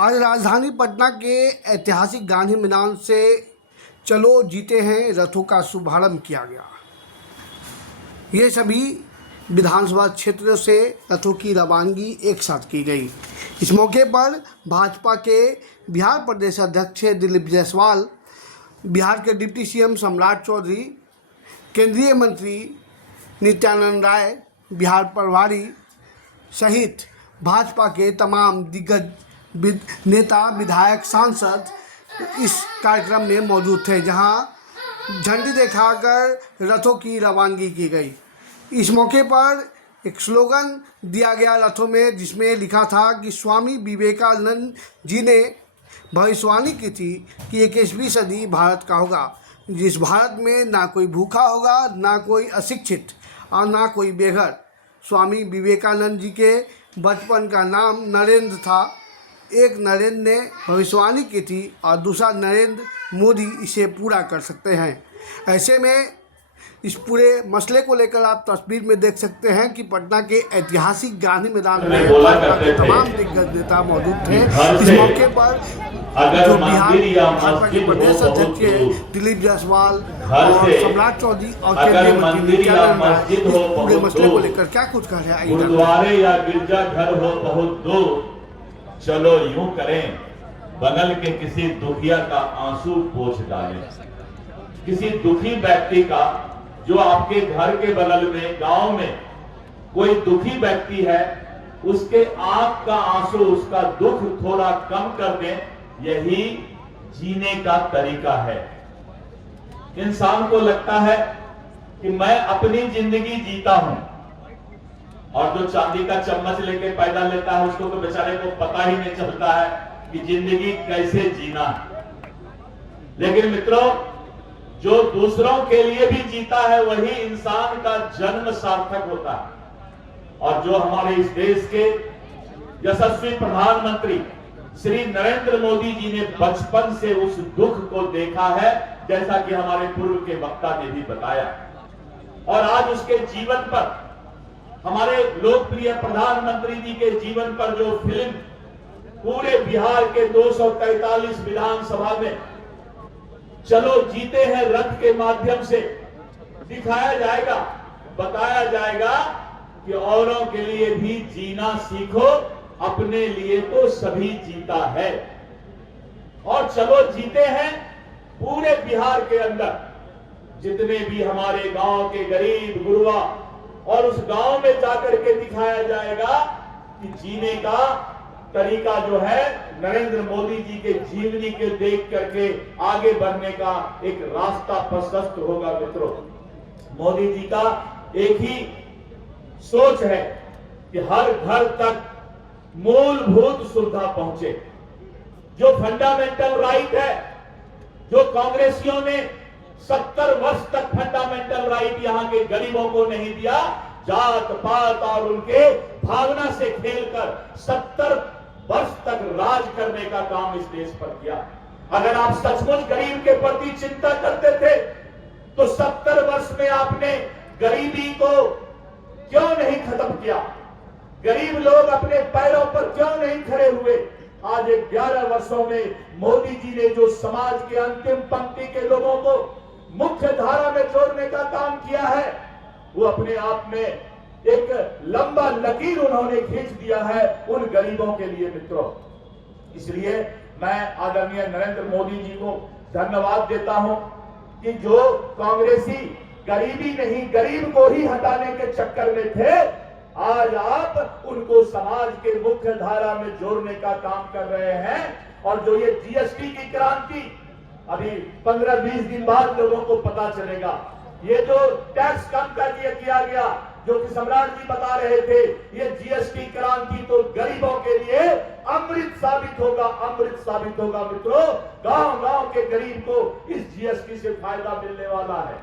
आज राजधानी पटना के ऐतिहासिक गांधी मैदान से चलो जीते हैं रथों का शुभारंभ किया गया। ये सभी विधानसभा क्षेत्रों से रथों की रवानगी एक साथ की गई। इस मौके पर भाजपा के बिहार प्रदेश अध्यक्ष दिलीप जायसवाल, बिहार के डिप्टी सीएम सम्राट चौधरी, केंद्रीय मंत्री नित्यानंद राय, बिहार प्रभारी सहित भाजपा के तमाम दिग्गज नेता, विधायक, सांसद इस कार्यक्रम में मौजूद थे, जहां झंडी दिखाकर रथों की रवानगी की गई। इस मौके पर एक स्लोगन दिया गया रथों में, जिसमें लिखा था कि स्वामी विवेकानंद जी ने भविष्यवाणी की थी कि 21वीं सदी भारत का होगा, जिस भारत में ना कोई भूखा होगा, ना कोई अशिक्षित और ना कोई बेघर। स्वामी विवेकानंद जी के बचपन का नाम नरेंद्र था। एक नरेंद्र ने भविष्यवाणी की थी और दूसरा नरेंद्र मोदी इसे पूरा कर सकते हैं। ऐसे में इस पूरे मसले को लेकर आप तस्वीर में देख सकते हैं कि पटना के ऐतिहासिक गांधी मैदान में भाजपा के तमाम दिग्गज नेता मौजूद थे। इस मौके पर जो बिहार भाजपा के प्रदेश अध्यक्ष दिलीप जायसवाल और सम्राट चौधरी और केंद्रीय मंत्री नित्यानंद राय इस पूरे मसले को लेकर क्या कुछ कह रहे हैं। गुरुद्वारे या गिरजा घर हो बहुत दूर, चलो यूं करें, बगल के किसी दुखिया का आंसू पोंछ डालें। किसी दुखी व्यक्ति का, जो आपके घर के बगल में, गांव में कोई दुखी व्यक्ति है, उसके आंख का आंसू, उसका दुख थोड़ा कम कर दें, यही जीने का तरीका है। इंसान को लगता है कि मैं अपनी जिंदगी जीता हूं, और जो चांदी का चम्मच लेके पैदा लेता है, उसको तो बेचारे को पता ही नहीं चलता है कि जिंदगी कैसे जीना है। लेकिन मित्रों, जो दूसरों के लिए भी जीता है, वही इंसान का जन्म सार्थक होता है। और जो हमारे इस देश के यशस्वी प्रधानमंत्री श्री नरेंद्र मोदी जी ने बचपन से उस दुख को देखा है, जैसा कि हमारे पूर्व के वक्ता ने भी बताया, और आज उसके जीवन पर, हमारे लोकप्रिय प्रधानमंत्री जी के जीवन पर जो फिल्म पूरे बिहार के 243 विधानसभा में चलो जीते हैं रथ के माध्यम से दिखाया जाएगा, बताया जाएगा कि औरों के लिए भी जीना सीखो, अपने लिए तो सभी जीता है। और चलो जीते हैं पूरे बिहार के अंदर जितने भी हमारे गांव के गरीब गुरुआ, और उस गांव में जाकर के दिखाया जाएगा कि जीने का तरीका जो है, नरेंद्र मोदी जी के जीवनी के देख करके आगे बढ़ने का एक रास्ता प्रशस्त होगा। मित्रों, मोदी जी का एक ही सोच है कि हर घर तक मूलभूत सुविधा पहुंचे। जो फंडामेंटल राइट है, जो कांग्रेसियों ने 70 वर्ष तक फंडामेंटल राइट यहां के गरीबों को नहीं दिया, जात पात और उनके भावना से खेलकर 70 वर्ष तक राज करने का काम इस देश पर किया। अगर आप सचमुच गरीब के प्रति चिंता करते थे, तो 70 वर्ष में आपने गरीबी को क्यों नहीं खत्म किया? गरीब लोग अपने पैरों पर क्यों नहीं खड़े हुए? आज 11 वर्षों में मोदी जी ने जो समाज के अंतिम पंक्ति के लोगों को मुख्य धारा में जोड़ने का काम किया है, वो अपने आप में एक लंबा लकीर उन्होंने खींच दिया है उन गरीबों के लिए। मित्रों, इसलिए मैं आदरणीय नरेंद्र मोदी जी को धन्यवाद देता हूं कि जो कांग्रेसी गरीबी नहीं, गरीब को ही हटाने के चक्कर में थे, आज आप उनको समाज के मुख्य धारा में जोड़ने का काम कर रहे हैं। और जो ये जीएसटी की क्रांति, अभी 15-20 दिन बाद लोगों को पता चलेगा, ये जो टैक्स कम कर दिया किया गया, जो कि सम्राट जी बता रहे थे, ये जीएसटी क्रांति तो गरीबों के लिए अमृत साबित होगा, अमृत साबित होगा। मित्रों, गांव गांव के गरीब को इस जीएसटी से फायदा मिलने वाला है।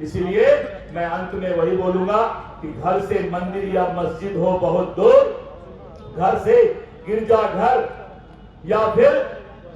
इसलिए मैं अंत में वही बोलूंगा कि घर से मंदिर या मस्जिद हो बहुत दूर, घर से गिरजा घर या फिर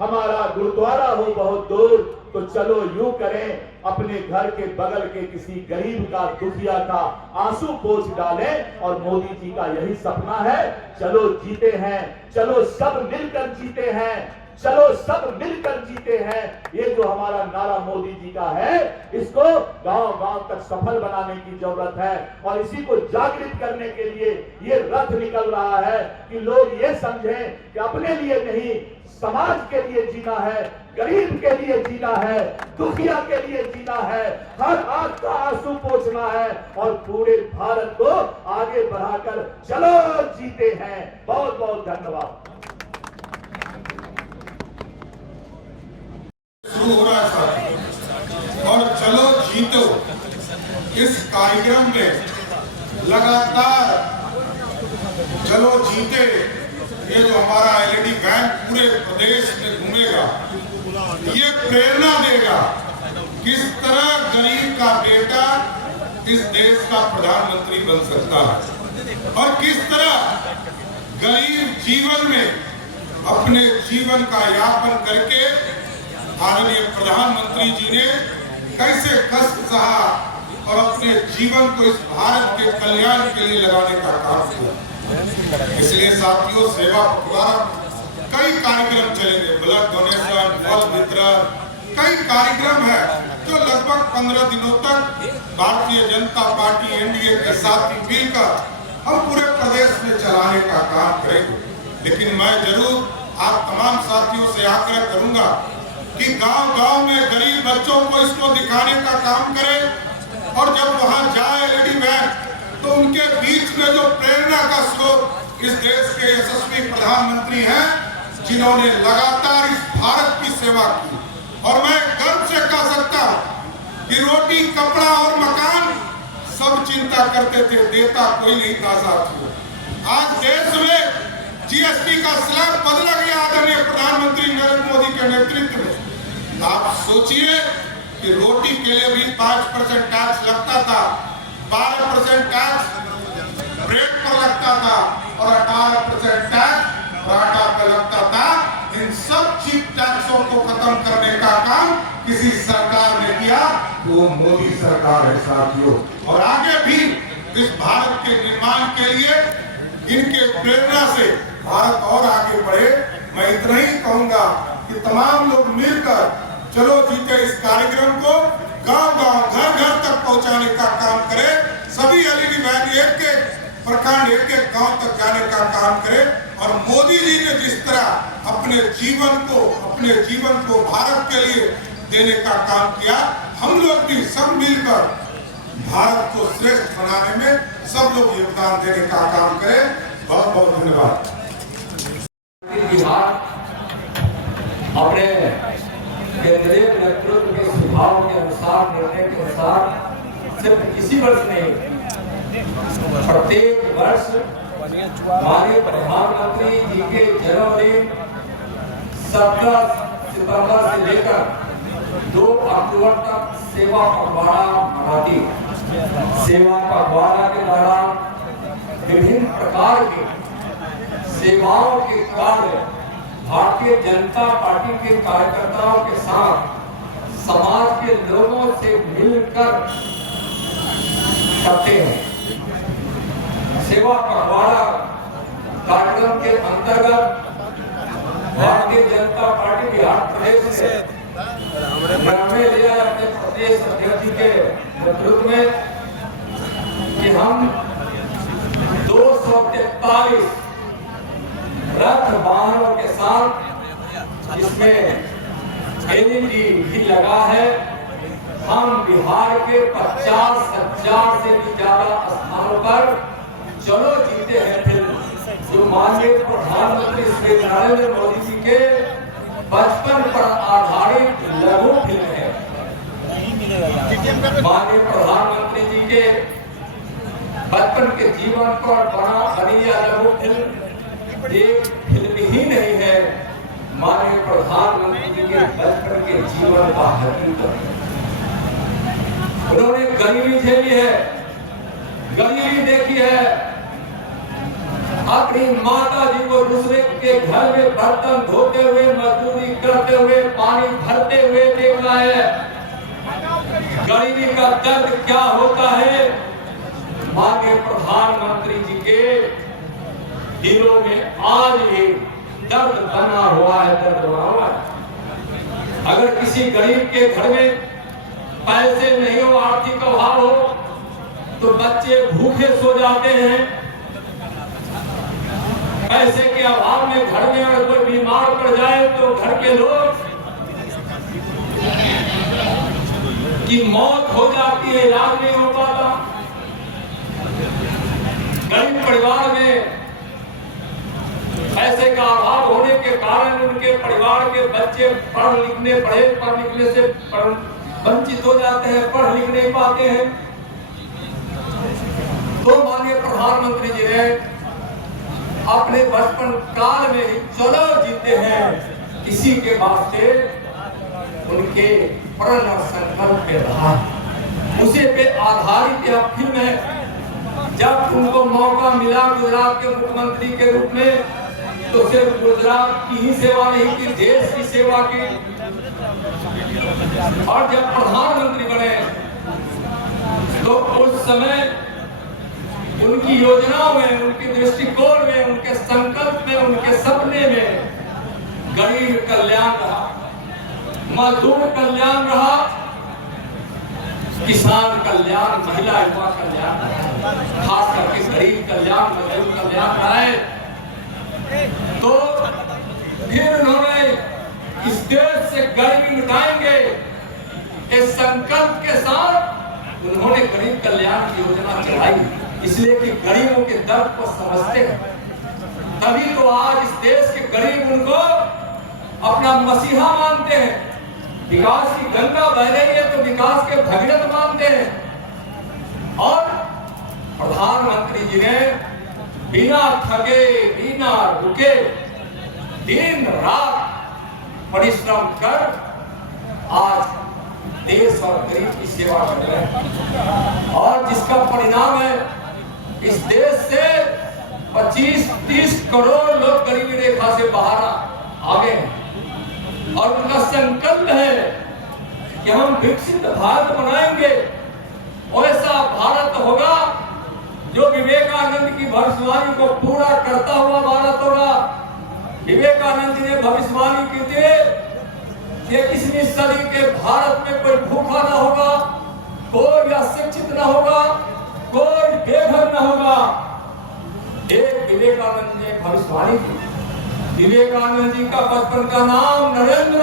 हमारा गुरुद्वारा हो बहुत दूर, तो चलो यूं करें, अपने घर के बगल के किसी गरीब का, दुखिया का आंसू पोंछ डालें। और मोदी जी का यही सपना है, चलो जीते हैं, चलो सब मिलकर जीते हैं, चलो सब मिलकर जीते हैं। ये जो हमारा नारा मोदी जी का है, इसको गांव-गांव तक सफल बनाने की जरूरत है। और इसी को जागृत करने के लिए ये रथ निकल रहा है कि लोग ये समझें कि अपने लिए नहीं, समाज के लिए जीना है, गरीब के लिए जीना है, दुखिया के लिए जीना है, हर आंख का आंसू पोंछना है और पूरे भारत को आगे बढ़ाकर चलो जीते हैं। बहुत बहुत धन्यवाद। शुरू हो रहा था और चलो जीतो इस कार्यक्रम में लगातार चलो जीते, ये जो हमारा एलईडी वैन पूरे प्रदेश में घूमेगा, ये प्रेरणा देगा किस तरह गरीब का बेटा इस देश का प्रधानमंत्री बन सकता है और किस तरह गरीब जीवन में अपने जीवन का यापन करके आदरणीय प्रधानमंत्री जी ने कैसे कष्ट सहा और अपने जीवन को इस भारत के कल्याण के लिए लगाने का काम किया। इसलिए साथियों, सेवा पखवाड़ा कई कार्यक्रम चलेंगे, ब्लड डोनेशन, फल वितरण, कई कार्यक्रम है जो लगभग 15 दिनों तक भारतीय जनता पार्टी एनडीए के साथ मिलकर हम पूरे प्रदेश में चलाने का काम करेंगे। लेकिन मैं जरूर आप तमाम साथियों से आग्रह करूंगा कि गांव-गांव में गरीब बच्चों को इसको दिखाने का काम करें और जब वहां जाए एलईडी वैन तो उनके बीच में जो प्रेरणा का स्रोत इस देश के यशस्वी प्रधानमंत्री हैं, जिन्होंने लगातार इस भारत की सेवा की। और मैं गर्व से कह सकता हूं कि रोटी, कपड़ा और मकान सब चिंता करते थे, देता कोई नहीं था साथियों। आज देश में जीएसटी का स्लैब बदला गया आदरणीय प्रधानमंत्री नरेंद्र मोदी के नेतृत्व में। आप सोचिए कि रोटी के लिए भी 5% टैक्स लगता था, 12% टैक्स ब्रेड पर लगता था और 18% टैक्स पराठा पर लगता था। इन सब चीप टैक्सों को खत्म करने का काम किसी सरकार ने किया, वो मोदी सरकार है साथियों। और आगे भी इस भारत के निर्माण के लिए इनके प्रेरणा से भारत और आगे बढ़े। मैं इतना ही कहूंगा कि तमाम लोग मिलकर चलो जीते इस कार्यक्रम को गांव-गांव, घर-घर तक पहुंचाने का काम करें। सभी एलईडी वैन एक प्रखंड, एक गांव तक जाने का काम करें। और मोदी जी ने जिस तरह अपने जीवन को भारत के लिए देने का काम किया, हम लोग भी सब मिलकर भारत को श्रेष्ठ बनाने में सब लोग योगदान देने का काम करें। बहुत बहुत धन्यवाद। बिहार अपने केंद्रीय नेतृत्व के सुझाव के अनुसार, निर्णय के अनुसार सिर्फ इसी वर्ष नहीं, प्रत्येक वर्ष हमारे प्रधानमंत्री जी के जन्मदिन 17 सितंबर से लेकर 2 अक्टूबर तक सेवा पखवाड़ा मनाती। सेवा पखवाड़ा के दौरान विभिन्न प्रकार के सेवाओं के कार्य भारतीय जनता पार्टी के कार्यकर्ताओं के साथ समाज के लोगों से मिलकर करते हैं। सेवा पखवाड़ा कार्यक्रम के अंतर्गत भारतीय जनता पार्टी बिहार प्रदेश से निर्णय लिया अपने प्रदेश अध्यक्ष के नेतृत्व में कि हम 243 रथ वाहनों के साथ, इसमें एलईडी भी लगा है, हम बिहार के 50,000 से भी ज्यादा स्थानों पर चलो जीते हैं फिल्म, जो माननीय प्रधानमंत्री श्री नरेंद्र मोदी जी के बचपन पर आधारित लघु फिल्म है। माननीय प्रधानमंत्री जी के बचपन के जीवन पर बनी यह लघु फिल्म एक फिल्म ही नहीं है, माननीय प्रधानमंत्री जी के बचपन के जीवन का हकीकत है। उन्होंने गरीबी झेली है, गरीबी देखी है, अपनी माता जी को दूसरे के घर में बर्तन धोते हुए, मजदूरी करते हुए, पानी भरते हुए देखा है। गरीबी का दर्द क्या होता है माननीय प्रधानमंत्री जी के दिलों में आज भी दर्द बना हुआ है, दर्द बना हुआ है। अगर किसी गरीब के घर में पैसे नहीं हो, आर्थिक अभाव हो, तो बच्चे भूखे सो जाते हैं। पैसे के अभाव में घर में अगर कोई बीमार पड़ जाए तो घर के लोग की मौत हो जाती है, इलाज नहीं हो पाता। गरीब परिवार में पैसे का अभाव होने के कारण उनके परिवार के बच्चे पढ़ लिखने से वंचित हो जाते हैं, पढ़ लिख नहीं पाते हैं। तो माननीय प्रधानमंत्री जी ने अपने बचपन काल में ही चलो जीते हैं इसी के वास्ते उनके प्रण और संकल्प के रहा, उसी पे आधारित यह फिल्म है। जब उनको मौका मिला गुजरात के मुख्यमंत्री के रूप में, तो सिर्फ गुजरात की ही सेवा नहीं की, देश की सेवा की। और जब प्रधानमंत्री बने तो उस समय उनकी योजनाओं में, उनके दृष्टिकोण में, उनके संकल्प में, उनके सपने में गरीब कल्याण रहा, मजदूर कल्याण रहा, किसान कल्याण, महिला युवा कल्याण, खास करके गरीब कल्याण, मजदूर कल्याण रहा है। तो फिर उन्होंने इस देश से गरीबी मिटाएंगे इस संकल्प के साथ उन्होंने गरीब कल्याण की योजना चलाई, इसलिए कि गरीबों के दर्द को समझते हैं। तभी तो आज इस देश के गरीब उनको अपना मसीहा मानते हैं। विकास की गंगा बह रही है तो विकास के भगीरथ मानते हैं। और प्रधानमंत्री जी ने बिना थके, बिना रुके, दिन रात परिश्रम कर आज देश और गरीब की सेवा कर रहे हैं। और जिसका परिणाम है इस देश से 25-30 करोड़ लोग गरीबी रेखा से बाहर आ गए हैं। और उनका संकल्प है कि हम विकसित भारत बनाएंगे, ऐसा भारत होगा जो विवेकानंद की भविष्यवाणी को पूरा करता हुआ भारत होगा। विवेकानंद जी ने भविष्यवाणी की थी कि 21वीं सदी के भारत में कोई भूखा ना होगा, कोई अशिक्षित ना होगा, कोई बेघर ना होगा। एक विवेकानंद ने भविष्यवाणी की। विवेकानंद जी का बचपन का नाम नरेंद्र,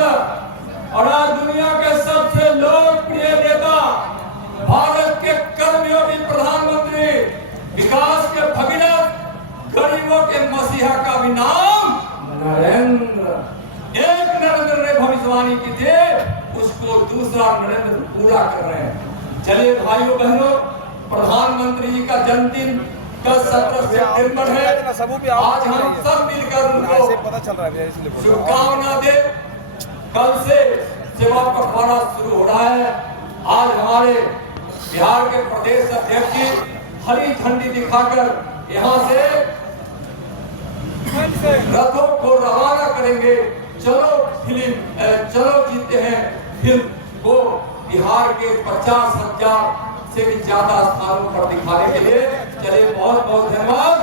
और आज दुनिया के सबसे लोकप्रिय नेता, भारत के कर्मयोगी प्रधानमंत्री, विकास के भगीरथ, गरीबों के मसीहा का भी नाम नरेंद्र। एक नरेंद्र ने भविष्यवाणी की थी, उसको दूसरा नरेंद्र पूरा कर रहे हैं। चलिए भाइयों बहनों, प्रधानमंत्री जी का जन्मदिन कल 17 सितंबर है। आज हम सब मिलकर उनको शुभकामना दे। कल से सेवा पखवाड़ा शुरू हो रहा है। आज हमारे बिहार के प्रदेश अध्यक्ष जी हरी झंडी दिखाकर यहाँ से रथों को रवाना करेंगे। चलो जीते हैं फिल्म को बिहार के 50,000 से भी ज्यादा स्थानों पर दिखाने के लिए। चलिए, बहुत बहुत धन्यवाद।